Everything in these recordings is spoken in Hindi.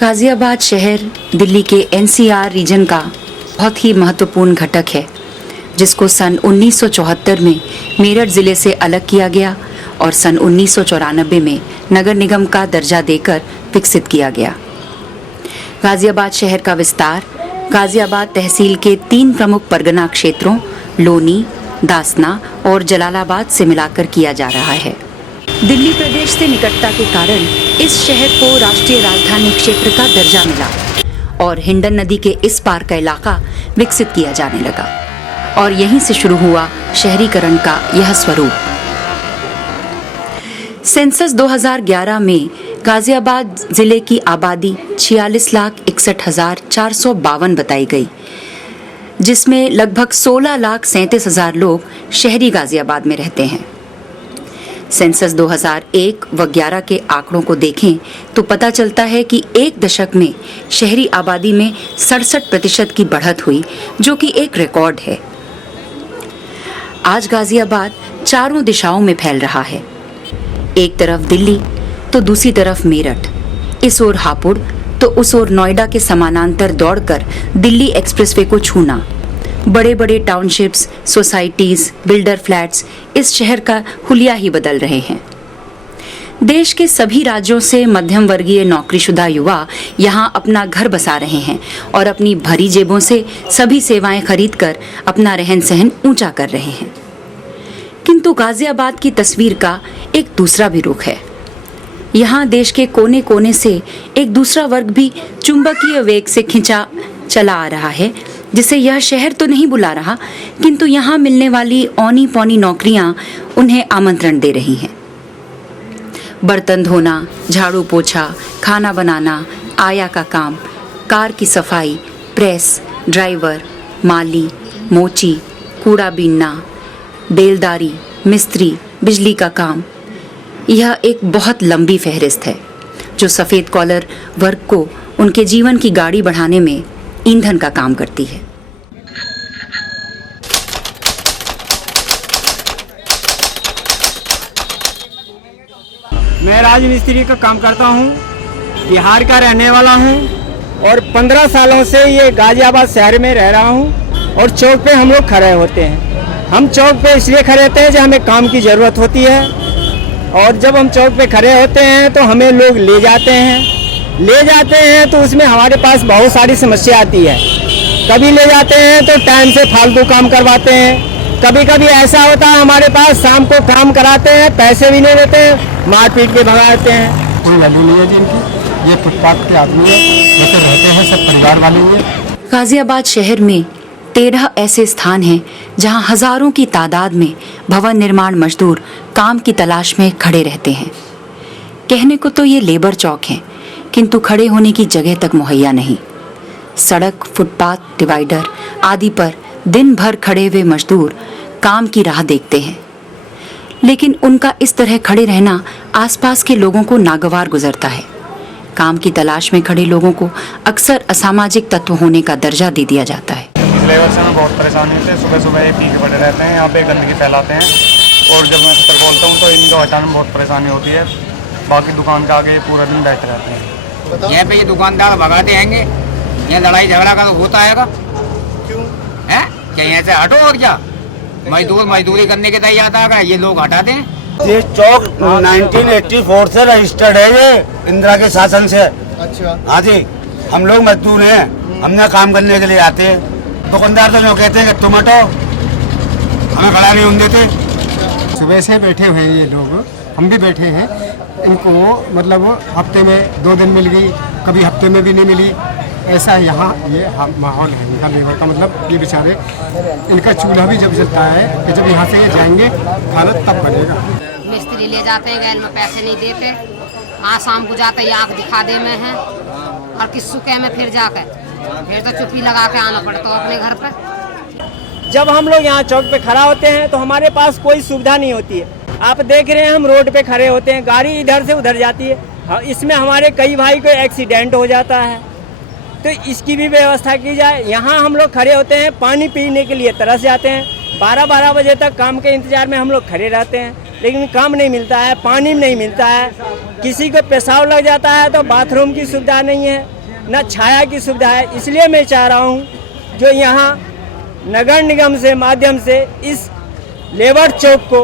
गाजियाबाद शहर दिल्ली के एनसीआर रीजन का बहुत ही महत्वपूर्ण घटक है, जिसको सन 1974 में मेरठ ज़िले से अलग किया गया और सन 1994 में नगर निगम का दर्जा देकर विकसित किया गया। गाजियाबाद शहर का विस्तार गाजियाबाद तहसील के 3 प्रमुख परगना क्षेत्रों लोनी, दासना और जलालाबाद से मिलाकर किया जा रहा है। दिल्ली प्रदेश से निकटता के कारण इस शहर को राष्ट्रीय राजधानी क्षेत्र का दर्जा मिला और हिंडन नदी के इस पार का इलाका विकसित किया जाने लगा और यहीं से शुरू हुआ शहरीकरण का यह स्वरूप। सेंसस 2011 में गाजियाबाद जिले की आबादी 46,61,452 बताई गई, जिसमें लगभग 16,37,000 लोग शहरी गाजियाबाद में रहते हैं। सेंसस 2001 व 11 के आंकड़ों को देखें तो पता चलता है कि एक दशक में शहरी आबादी में 67% की बढ़त हुई, जो कि एक रिकॉर्ड है। आज गाजियाबाद चारों दिशाओं में फैल रहा है। एक तरफ दिल्ली तो दूसरी तरफ मेरठ, इस ओर हापुड़ तो उस ओर नोएडा के समानांतर दौड़कर दिल्ली एक्सप्रेसवे को छूना। बड़े बड़े टाउनशिप्स, सोसाइटीज, बिल्डर फ्लैट्स इस शहर का हुलिया ही बदल रहे हैं। देश के सभी राज्यों से मध्यम वर्गीय नौकरीशुदा युवा यहाँ अपना घर बसा रहे हैं और अपनी भरी जेबों से सभी सेवाएं खरीदकर अपना रहन सहन ऊंचा कर रहे हैं। किंतु गाजियाबाद की तस्वीर का एक दूसरा भी रुख है। यहाँ देश के कोने कोने से एक दूसरा वर्ग भी चुंबकीय वेग से खिंचा चला आ रहा है, जिसे यह शहर तो नहीं बुला रहा, किंतु यहाँ मिलने वाली औनी पौनी नौकरियां उन्हें आमंत्रण दे रही हैं। बर्तन धोना, झाड़ू पोछा, खाना बनाना, आया का काम, कार की सफाई, प्रेस, ड्राइवर, माली, मोची, कूड़ा बीनना, बेलदारी, मिस्त्री, बिजली का काम, यह एक बहुत लंबी फहरिस्त है जो सफ़ेद कॉलर वर्ग को उनके जीवन की गाड़ी बढ़ाने में ईंधन का काम करती है। मैं राजमिस्त्री का काम करता हूँ, बिहार का रहने वाला हूँ और 15 सालों से ये गाजियाबाद शहर में रह रहा हूँ। और चौक पे हम लोग खड़े होते हैं। हम चौक पे इसलिए खड़े होते हैं जब हमें काम की ज़रूरत होती है, और जब हम चौक पे खड़े होते हैं तो हमें लोग ले जाते हैं तो उसमें हमारे पास बहुत सारी समस्या आती है। कभी ले जाते हैं तो टाइम से फालतू काम करवाते हैं, कभी कभी ऐसा होता है हमारे पास शाम को काम कराते हैं, पैसे भी नहीं देते हैं, मार पीट के भगाते हैं। कोई वैल्यू नहीं है जिनकी, ये फुटपाथ के आदमी है, जैसे रहते हैं सब परिवार वाले हैं। गाजियाबाद शहर में 13 ऐसे स्थान हैं जहां हजारों की तादाद में भवन निर्माण मजदूर काम की तलाश में खड़े रहते हैं। कहने को तो ये लेबर चौक हैं, किंतु खड़े होने की जगह तक मुहैया नहीं। सड़क, फुटपाथ, डिवाइडर आदि पर दिन भर खड़े हुए मजदूर काम की राह देखते हैं, लेकिन उनका इस तरह खड़े रहना आसपास के लोगों को नागवार गुजरता है। काम की तलाश में खड़े लोगों को अक्सर असामाजिक तत्व होने का दर्जा दे दिया जाता है। लेबर से हमें बहुत परेशानी होती है। सुबह सुबह ये पी के पड़े रहते हैं, यहाँ पे गंदगी फैलाते हैं और जब मैं सतर बोलता हूँ तो इनको हटाने में बहुत परेशानी होती है। बाकी दुकान के आगे पूरा दिन बैठे रहते हैं। यहाँ पे ये दुकानदार भगाते आएंगे, यहाँ लड़ाई झगड़ा का तो होता है। क्यों है क्या? यहाँ से हटो और क्या, मजदूरी करने के तैयार आता है, ये लोग हटा दें। ये चौक 1984 से रजिस्टर्ड है, ये इंदिरा के शासन से। अच्छा। हाँ जी, हम लोग मजदूर हैं, हमने काम करने के लिए आते हैं। दुकानदार तो लोग कहते हैं कि तुम हटो, हमें खड़ा नहीं होने देते। सुबह से बैठे हुए हैं ये लोग, हम भी बैठे हैं। इनको मतलब हफ्ते में 2 दिन मिल गई, कभी हफ्ते में भी नहीं मिली। ऐसा यहाँ ये माहौल है इनका लेबर का। मतलब ये बेचारे, इनका चूल्हा भी जब जलता है कि जब यहाँ से ये जाएंगे खाना तब बनेगा। मिस्त्री ले जाते हैं, गैल में पैसे नहीं देते। हाँ, शाम को जाते हैं, आँख दिखा दे में है और किस सुखे में फिर जाकर फिर तो चुप्पी लगा के आना पड़ता है अपने घर पर। जब हम लोग यहाँ चौक पे खड़ा होते हैं तो हमारे पास कोई सुविधा नहीं होती है। आप देख रहे हैं हम रोड पे खड़े होते हैं, गाड़ी इधर से उधर जाती है। इसमें हमारे कई भाई को एक्सीडेंट हो जाता है, तो इसकी भी व्यवस्था की जाए। यहाँ हम लोग खड़े होते हैं, पानी पीने के लिए तरस जाते हैं। 12-12 बजे तक काम के इंतजार में हम लोग खड़े रहते हैं। लेकिन काम नहीं मिलता है, पानी नहीं मिलता है। किसी को पेशाब लग जाता है तो बाथरूम की सुविधा नहीं है, न छाया की सुविधा है। इसलिए मैं चाह रहा हूँ जो यहाँ नगर निगम से माध्यम से इस लेबर चौक को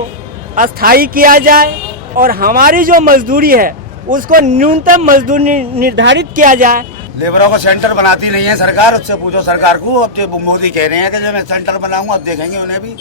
अस्थायी किया जाए और हमारी जो मजदूरी है उसको न्यूनतम मजदूरी निर्धारित किया जाए। लेबरों को सेंटर बनाती नहीं है सरकार, उससे पूछो सरकार को। अब तो मोदी कह रहे हैं कि जब मैं सेंटर बनाऊंगा, अब देखेंगे उन्हें भी।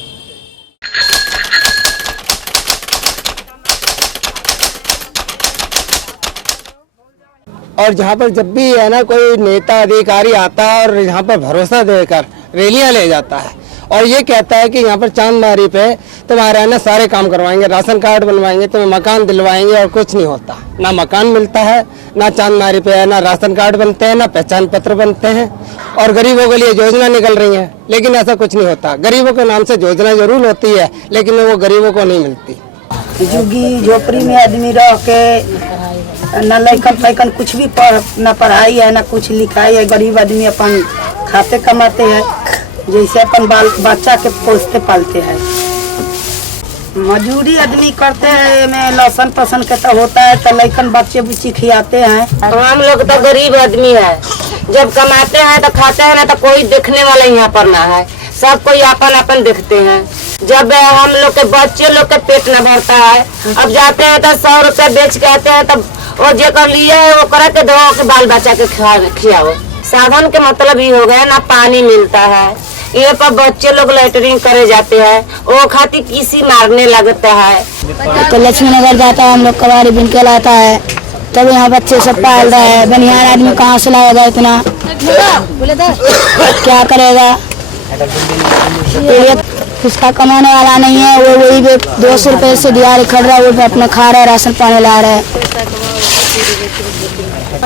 और जहाँ पर जब भी है ना कोई नेता अधिकारी आता है और यहाँ पर भरोसा देकर रैलियाँ ले जाता है और ये कहता है कि यहाँ पर चांदमारी पे तुम्हारे है ना सारे काम करवाएंगे, राशन कार्ड बनवाएंगे, तुम्हें मकान दिलवाएंगे, और कुछ नहीं होता। ना मकान मिलता है, ना चांदमारी पे है ना राशन कार्ड बनते हैं, ना पहचान पत्र बनते हैं। और गरीबों के लिए योजना निकल रही है, लेकिन ऐसा कुछ नहीं होता। गरीबों के नाम से योजना जरूर होती है, लेकिन वो गरीबों को नहीं मिलती। झुग्गी झोपड़ी में आदमी रह के न लैकन फैकन कुछ भी न पढ़ाई है न कुछ लिखाई है। गरीब आदमी अपन खाते कमाते हैं, जैसे अपन बाल बच्चा के पोसते पालते हैं। मजदूरी आदमी करते हैं, में लहसन पसन के तो होता है तो लैकन बच्चे बुच्ची खिलाते हैं। हम लोग तो गरीब आदमी है, जब कमाते हैं तो खाते हैं ना, तो कोई देखने वाला यहाँ पर ना है, सब कोई अपन अपन देखते हैं। जब हम लोग के बच्चे लोग के पेट न भरता है, अब जाते हैं तो 100 रुपया बेच के आते हैं, तब वो जेकर लिए है वो करे के धो के बाल बच्चा के खियाओ। साधन के मतलब ये हो गया ना पानी मिलता है, ये पर बच्चे लोग लेटरिंग करे जाते हैं, वो खातिर किसी मारने लगता है। तो लक्ष्मी नगर जाता है, हम लोग कबाड़ी बिन के लाता है, तब यहाँ बच्चे सब पाल रहा है। बनिहार आदमी कहाँ से लाएगा इतना, क्या करेगा? उसका कमाने वाला नहीं है, वो वही 200 रुपये से दिहाड़ी खड़ रहा है, वो अपना खा रहा है, राशन पानी ला रहा है।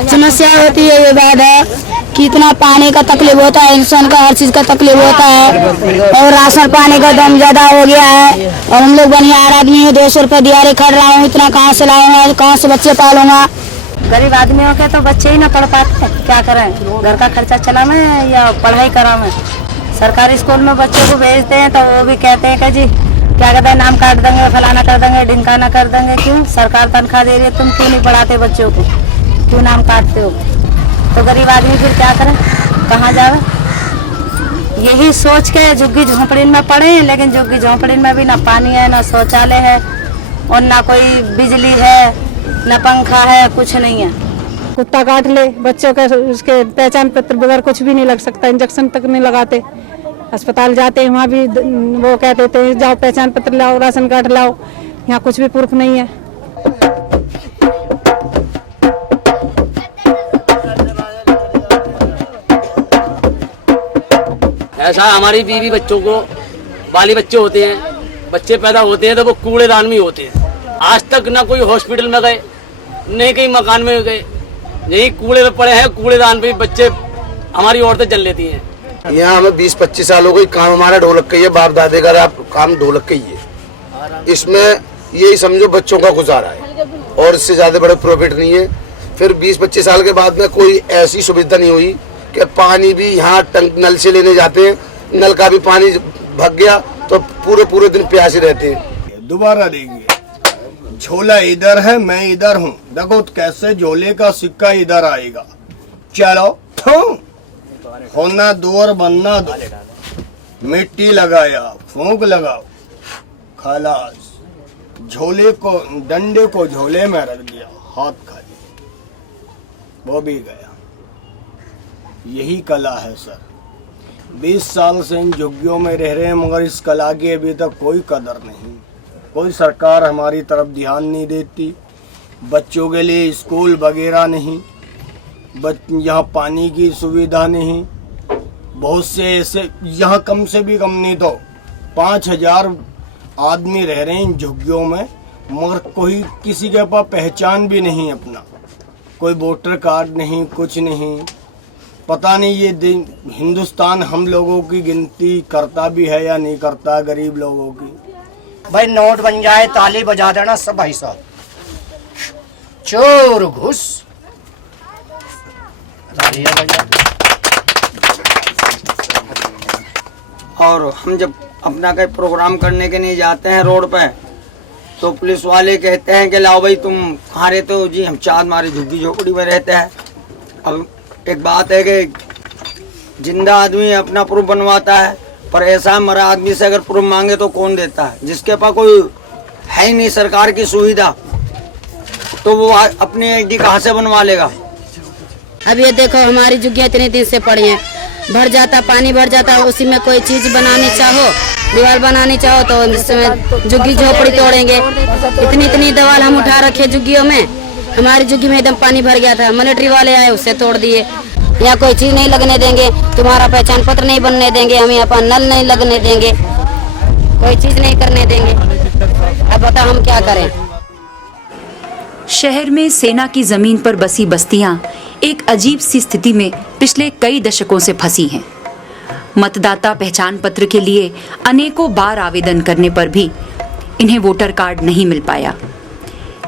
समस्या होती है, ये बात है कि इतना पानी का तकलीफ होता है, इंसान का हर चीज का तकलीफ होता है, और राशन पानी का दाम ज्यादा हो गया है। और हम लोग बनिहार आदमी है, 200 रुपये दिहाड़ी खड़ रहा हूँ, इतना कहाँ से लाऊंगा, कहाँ से बच्चे पालूंगा? गरीब आदमियों के तो बच्चे ही ना पढ़ पाते, क्या करें? घर का खर्चा चलावे या पढ़ाई करावे? सरकारी स्कूल में बच्चों को भेजते हैं तो वो भी कहते हैं कि जी क्या कहते हैं, नाम काट देंगे, फलाना कर देंगे, ढिमकाना कर देंगे। क्यों? सरकार तनख्वाह दे रही है, तुम क्यों नहीं पढ़ाते बच्चों को, क्यों नाम काटते हो? तो गरीब आदमी फिर क्या करे, कहाँ जावे? यही सोच के झुग्गी झोंपड़ी में पड़े, लेकिन झुग्गी झोंपड़ी में भी ना पानी है, ना शौचालय है, और ना कोई बिजली है, ना पंखा है, कुछ नहीं है। कुत्ता काट ले बच्चों के, उसके पहचान पत्र बगैर कुछ भी नहीं लग सकता, इंजेक्शन तक नहीं लगाते। अस्पताल जाते हैं, वहाँ भी वो कह देते हैं जाओ पहचान पत्र लाओ, राशन कार्ड लाओ, यहाँ कुछ भी प्रूफ नहीं है। ऐसा हमारी बीवी बच्चों को, बाली बच्चे होते हैं, बच्चे पैदा होते हैं तो वो कूड़ेदान में होते हैं। आज तक ना कोई हॉस्पिटल में गए, नहीं कहीं मकान में गए, यही कूड़े में पड़े हैं। कूड़ेदान पे बच्चे हमारी औरतें जल लेती हैं। यहाँ हमें 20-25 साल हो गई, काम हमारा ढोलक का ही है, बाप दादे का काम ढोलक का ही है। इसमें यही समझो बच्चों का गुजारा है, और इससे ज्यादा बड़े प्रॉफिट नहीं है। फिर 20-25 साल के बाद में कोई ऐसी सुविधा नहीं हुई कि पानी भी यहाँ नल से लेने जाते हैं, नल का भी पानी भग गया तो पूरे दिन प्यासे रहते हैं। दोबारा देखिए, झोला इधर है, मैं इधर हूँ, देखो कैसे झोले का सिक्का इधर आएगा। चलो होना दो और बनना दो, मिट्टी लगाया, फूंक लगाओ, खलास। झोले को, डंडे को झोले में रख दिया, हाथ खाली, वो भी गया। यही कला है सर। 20 साल से इन झुग्गियों में रह रहे हैं, मगर इस कला की अभी तक कोई कदर नहीं। कोई सरकार हमारी तरफ ध्यान नहीं देती। बच्चों के लिए स्कूल वगैरह नहीं, यहाँ पानी की सुविधा नहीं। बहुत से ऐसे, यहाँ कम से भी कम नहीं तो 5000 आदमी रह रहे हैं इन झुग्गियों में, मगर कोई किसी के पास पहचान भी नहीं अपना, कोई वोटर कार्ड नहीं, कुछ नहीं। पता नहीं ये हिंदुस्तान हम लोगों की गिनती करता भी है या नहीं करता, गरीब लोगों की। भाई नोट बन जाए, ताली बजा देना सब भाई साहब। चोर घुस और हम जब अपना कहीं प्रोग्राम करने के लिए जाते हैं रोड पे, तो पुलिस वाले कहते हैं कि लाओ भाई तुम कहाँ रहते हो जी, हम चांद मारे झुग्गी झोपड़ी में रहते हैं। अब एक बात है कि जिंदा आदमी अपना प्रूफ बनवाता है, पर ऐसा मरा आदमी से अगर प्रूफ मांगे तो कौन देता है? जिसके पास कोई है ही नहीं सरकार की सुविधा, तो वो अपनी आईडी कहाँ से बनवा लेगा? अब ये देखो हमारी झुग्गियाँ इतने दिन से पड़ी हैं, भर जाता पानी भर जाता, उसी में कोई चीज बनानी चाहो, दीवार बनानी चाहो तो इसमें झुग्गी झोपड़ी तोड़ेंगे। इतनी दीवार हम उठा रखे झुग्गियों में, हमारी झुग्गी में एकदम पानी भर गया था, मिलिट्री वाले आए उससे तोड़ दिए। यहाँ कोई चीज नहीं लगने देंगे, तुम्हारा पहचान पत्र नहीं बनने देंगे, हम यहाँ पर नल नहीं लगने देंगे, कोई चीज नहीं करने देंगे। अब बताओ हम क्या करें? शहर में सेना की जमीन पर बसी बस्तियां एक अजीब सी स्थिति में पिछले कई दशकों से फंसी हैं। मतदाता पहचान पत्र के लिए अनेकों बार आवेदन करने पर भी इन्हें वोटर कार्ड नहीं मिल पाया।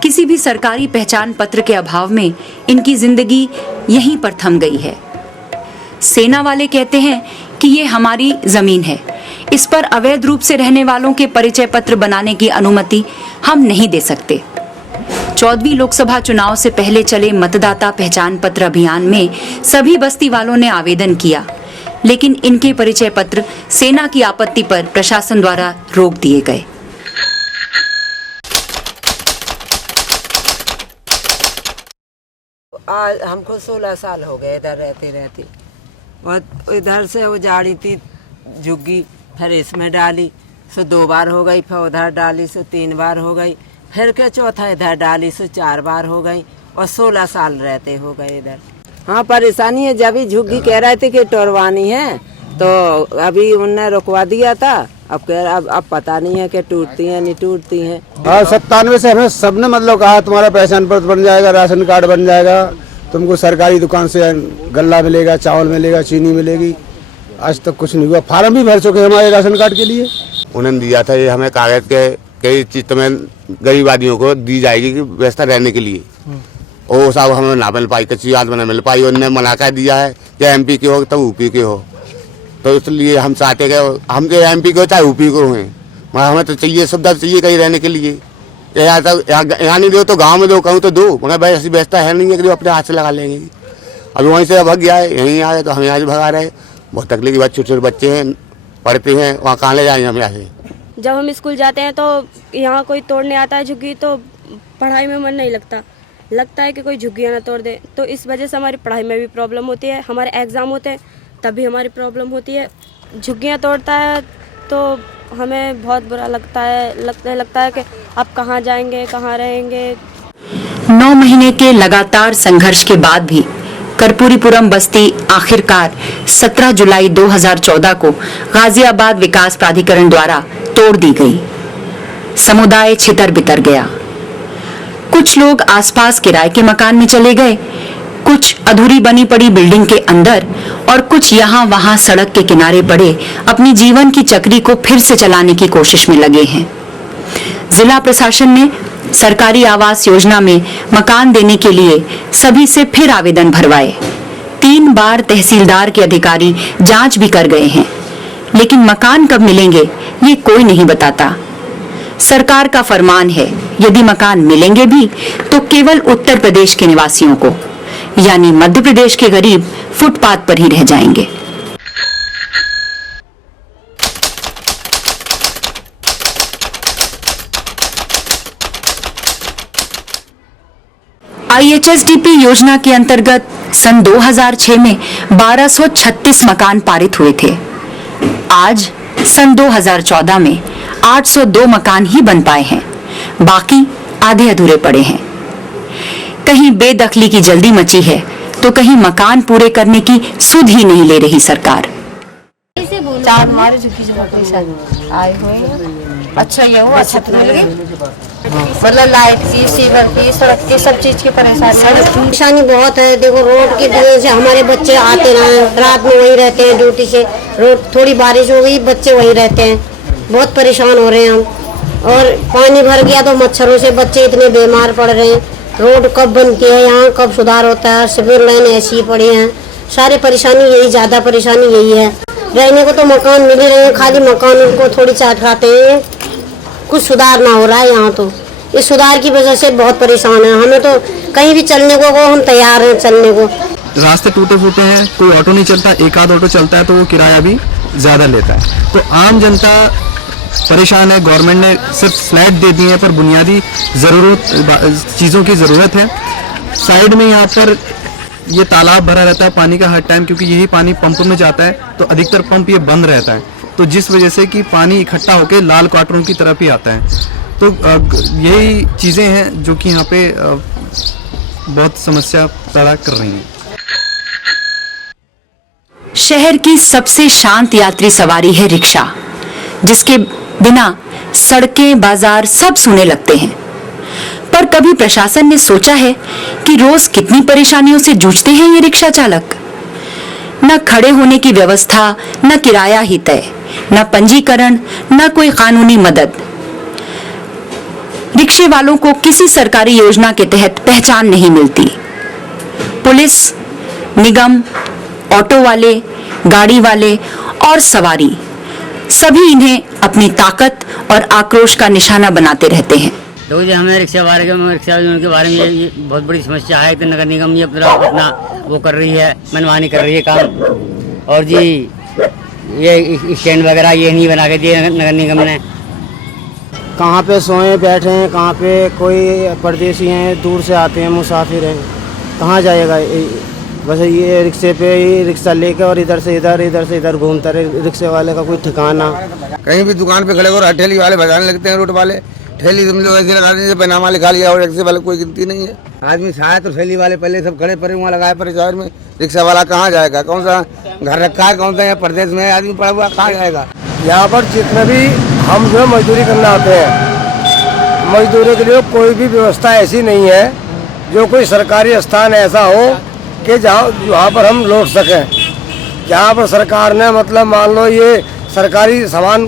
किसी भी सरकारी पहचान पत्र के अभाव में इनकी जिंदगी यहीं पर थम गई है। सेना वाले कहते हैं कि ये हमारी जमीन है, इस पर अवैध रूप से रहने वालों के परिचय पत्र बनाने की अनुमति हम नहीं दे सकते। 14वीं लोकसभा चुनाव से पहले चले मतदाता पहचान पत्र अभियान में सभी बस्ती वालों ने आवेदन किया, लेकिन इनके परिचय पत्र सेना की आपत्ति पर प्रशासन द्वारा रोक दिए गए। आज हमको 16 साल हो गए इधर रहते रहते, और इधर से उजाड़ी थी झुग्गी, फिर इसमें डाली सो 2 बार हो गई, फिर उधर डाली सो 3 बार हो गई, फिर के चौथा इधर डाली सो 4 बार हो गई, और 16 साल रहते हो गए इधर। हाँ परेशानी है, जब ही झुग्गी कह रहे थे कि टोरवानी है तो अभी उनने रुकवा दिया था, अब पता नहीं है कि टूटती हैं नहीं टूटती हैं। हाँ 97 से हमें सबने मतलब कहा तुम्हारा पहचान पत्र बन जाएगा, राशन कार्ड बन जाएगा, तुमको सरकारी दुकान से गल्ला मिलेगा, चावल मिलेगा, चीनी मिलेगी। आज तक कुछ नहीं हुआ। फार्म भी भर चुके हमारे राशन कार्ड के लिए। उन्होंने दिया था ये हमें कागज के कई चीज तुम्हें गरीब आदमियों को दी जाएगी कि व्यवस्था रहने के लिए, वो साहब हमें ना मिल पाई, कच्ची बात में मिल पाई। उन्होंने मना कर दिया है कि MP के हो तो यूपी के हो, तो इसलिए हम चाहते गए हम जो MP के हो चाहे यूपी को हुए, मगर हमें तो चाहिए सुविधा चाहिए कहीं रहने के लिए। यहाँ तक यहाँ नहीं दो तो गांव में दो, कहूँ तो दो, मगर भाई ऐसी व्यवस्था है नहीं है कि अपने हाथ से लगा लेंगे। अभी वहीं से भग गया है, यहीं आए तो हम यहाँ से भगा रहे। बहुत तकलीफ की बात, छोटे छोटे बच्चे हैं पढ़ते हैं, वहाँ कहाँ ले जाएंगे हम यहाँ से। जब हम स्कूल जाते हैं तो यहाँ कोई तोड़ने आता है झुग्गी, तो पढ़ाई में मन नहीं लगता है कि कोई झुग्गियाँ ना तोड़ दे, तो इस वजह से हमारी पढ़ाई में भी प्रॉब्लम होती है। हमारे एग्ज़ाम होते हैं तब भी हमारी प्रॉब्लम होती है। झुग्गियाँ तोड़ता है तो हमें बहुत बुरा लगता है कि अब कहाँ जाएंगे, कहाँ रहेंगे। 9 महीने के लगातार संघर्ष के बाद भी कर्पूरीपुरम बस्ती आखिरकार 17 जुलाई 2014 को गाजियाबाद विकास प्राधिकरण द्वारा तोड़ दी गई। समुदाय छितर बितर गया। कुछ लोग आसपास किराए के मकान में चले गए, कुछ अधूरी बनी पड़ी बिल्डिंग के अंदर, और कुछ यहाँ वहाँ सड़क के किनारे पड़े अपनी जीवन की चक्री को फिर से चलाने की कोशिश में लगे हैं। जिला प्रशासन ने सरकारी आवास योजना में मकान देने के लिए सभी से फिर आवेदन भरवाए। 3 बार तहसीलदार के अधिकारी जांच भी कर गए हैं, लेकिन मकान कब मिलेंगे ये कोई नहीं बताता। सरकार का फरमान है, यदि मकान मिलेंगे भी तो केवल उत्तर प्रदेश के निवासियों को, यानी मध्य प्रदेश के गरीब फुटपाथ पर ही रह जाएंगे। IHSDP योजना के अंतर्गत सन 2006 में 1236 मकान पारित हुए थे। आज सन 2014 में 802 मकान ही बन पाए हैं, बाकी आधे अधूरे पड़े हैं। कहीं बेदखली की जल्दी मची है तो कहीं मकान पूरे करने की सुध ही नहीं ले रही सरकार। चार हमारे झुग्गी आए हुए हैं। अच्छा ये हुआ छत मिल गई, मतलब लाइट की, सीवर की, सड़क की, सब चीज की परेशानी बहुत है। देखो रोड की वजह से हमारे बच्चे आते रहे, रात में वही रहते हैं ड्यूटी से, रोड थोड़ी बारिश हो गई बच्चे वही रहते हैं, बहुत परेशान हो रहे हैं हम। और पानी भर गया तो मच्छरों से बच्चे इतने बीमार पड़ रहे हैं। रोड कब बनती है, यहाँ कब सुधार होता है, सिविल लाइन ऐसी ही पड़ी हैं। सारे परेशानी यही, ज़्यादा परेशानी यही है। रहने को तो मकान मिल रहे हैं, खाली मकान उनको थोड़ी चाट खाते हैं, कुछ सुधार ना हो रहा है यहाँ। तो इस सुधार की वजह से बहुत परेशान है। हमें तो कहीं भी चलने को हम तैयार हैं चलने को। रास्ते टूटे फूटे हैं, कोई ऑटो नहीं चलता, एक आध ऑटो चलता है तो वो किराया भी ज़्यादा लेता है। तो आम जनता परेशान है। गवर्नमेंट ने सिर्फ फ्लैट दे दिए हैं, पर बुनियादी चीज़ों की ज़रूरत है। साइड में यहाँ पर ये तालाब भरा रहता है पानी का हर टाइम, क्योंकि यही पानी पंप में जाता है, तो अधिकतर पंप ये बंद रहता है, तो जिस वजह से कि पानी इकट्ठा होकर लाल क्वार्टरों की तरफ ही आता है। तो यही चीज़ें हैं जो कि यहाँ पे बहुत समस्या पैदा कर रही हैं। शहर की सबसे शांत यात्री सवारी है रिक्शा, जिसके बिना सड़कें बाजार सब सूने लगते हैं। पर कभी प्रशासन ने सोचा है कि रोज कितनी परेशानियों से जूझते हैं ये रिक्शा चालक? न खड़े होने की व्यवस्था, न किराया ही तय, न पंजीकरण, न कोई कानूनी मदद। रिक्शे वालों को किसी सरकारी योजना के तहत पहचान नहीं मिलती। पुलिस, निगम, ऑटो वाले, गाड़ी वाले और सवारी सभी इन्हें अपनी ताकत और आक्रोश का निशाना बनाते रहते हैं। तो जी हमें रिक्शा वाले के बारे में ये बहुत बड़ी समस्या है कि नगर निगम ये अपना वो कर रही है, मनमानी कर रही है काम। और जी ये स्टैंड वगैरह ये नहीं बना के दिए नगर निगम ने। कहाँ पे सोए बैठे हैं, कहाँ पे कोई परदेसी हैं, दूर से आते हैं, मुसाफिर हैं, कहाँ जाएगा? बस ये रिक्शे पे ही रिक्शा लेकर और इधर से इधर घूमता रहे। रिक्शे वाले का कोई ठिकाना। कहीं भी दुकान पे खड़े और ठेली वाले बजाने लगते हैं, रोड वाले ठेली तुम लोग ऐसे लगा दीजिए, पैनामा लिखा लिया और रिक्शे वाले कोई गिनती नहीं है। आदमी छाया तो ठेली वाले पहले सब खड़े पड़े वहाँ लगाए पर शहर में रिक्शा वाला कहाँ जाएगा? कौन सा घर रखा है, कौन सा यहाँ प्रदेश में आदमी पड़ा हुआ, कहाँ जाएगा? यहाँ पर जितने भी हम जो मजदूरी करने आते हैं, मजदूरों के लिए कोई भी व्यवस्था ऐसी नहीं है जो कोई सरकारी स्थान ऐसा हो कि जहाँ पर हम लौट सकें। जहाँ पर सरकार ने मतलब मान लो ये सरकारी सामान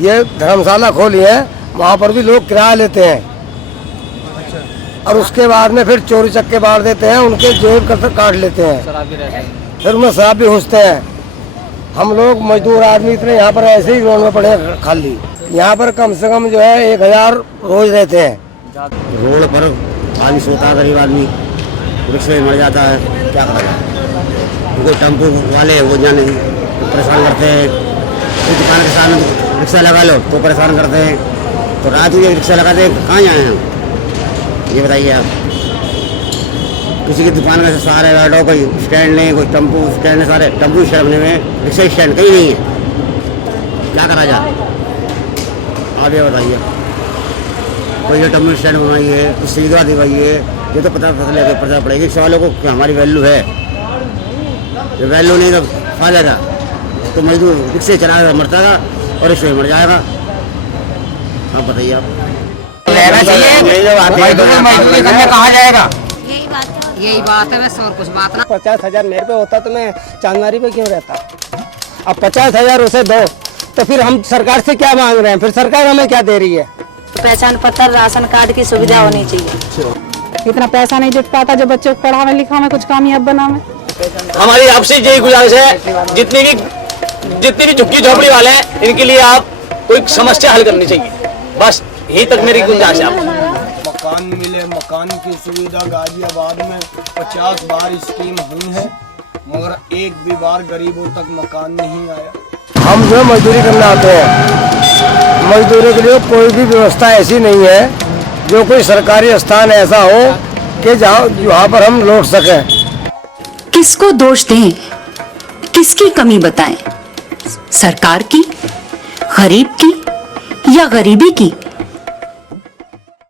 ये धर्मशाला खोली है, वहाँ पर भी लोग किराया लेते हैं और उसके बाद में फिर चोरी चक्के बांट देते हैं, उनके जेब काट लेते हैं, फिर उनमें शराब भी घुसते हैं। हम लोग मजदूर आदमी इतने यहाँ पर ऐसे ही ग्राउंड में पड़े हैं खाली। यहाँ पर कम से कम जो है 1000 रोज रहते हैं। रोड पर आदमी सोता है, गरीब आदमी रिक्शे में मर जाता है, क्या करेगा? उनको टेम्पो वाले वो जाने परेशान करते हैं। कोई दुकान के सामने रिक्शा लगा लो तो परेशान करते हैं, तो रात में रिक्शा लगाते हैं, कहाँ जाए हम? ये बताइए आप। किसी की दुकान का सहारा बैठो, कोई स्टैंड नहीं, कोई टेम्पो स्टैंड है, सारे टेम्पो स्टैंड बने हुए हैं, रिक्शा स्टैंड कहीं नहीं है, क्या करा जाए? आप ये बताइए। कोई जो टेम्पो स्टैंड बनाई है, कुछ सुविधा दिवाई है, ये तो पता पड़ेगी रिक्शा वालों को कि हमारी वैल्यू है। जो वैल्यू नहीं तो खा जाएगा, तो मजदूर रिक्शे चलाएगा मरता और रिक्शे में मर जाएगा। आप बताइए। आप रहना चाहिए, मजदूरी करने कहाँ जाएगा? यही बात है, बस और कुछ बात ना। 50,000 मेरे पे होता तो मैं चांदमारी पे क्यों रहता? अब 50,000 उसे दो तो फिर हम सरकार से क्या मांग रहे हैं? फिर सरकार हमें क्या दे रही है? पहचान पत्र, राशन कार्ड की सुविधा होनी चाहिए। इतना पैसा नहीं जुट पाता जो बच्चों को पढ़ावे लिखावे कुछ कामयाब बनावे। हमारी आपसे यही गुजारिश है, जितनी भी झुग्गी झोपड़ी वाले हैं, इनके लिए आप कोई समस्या हल करनी चाहिए, बस यही तक मेरी गुजारिश है। मकान मिले, मकान की सुविधा गाजियाबाद में 50 बार स्कीम हुई है, मगर एक भी बार गरीबों तक मकान नहीं आया। हम जो मजदूरी करने आते हैं, मजदूरों के लिए कोई भी व्यवस्था ऐसी नहीं है जो कोई सरकारी स्थान ऐसा हो कि जहाँ पर हम लौट सकें। किसको दोष दें, किसकी कमी बताएं? सरकार की, गरीब की या गरीबी की?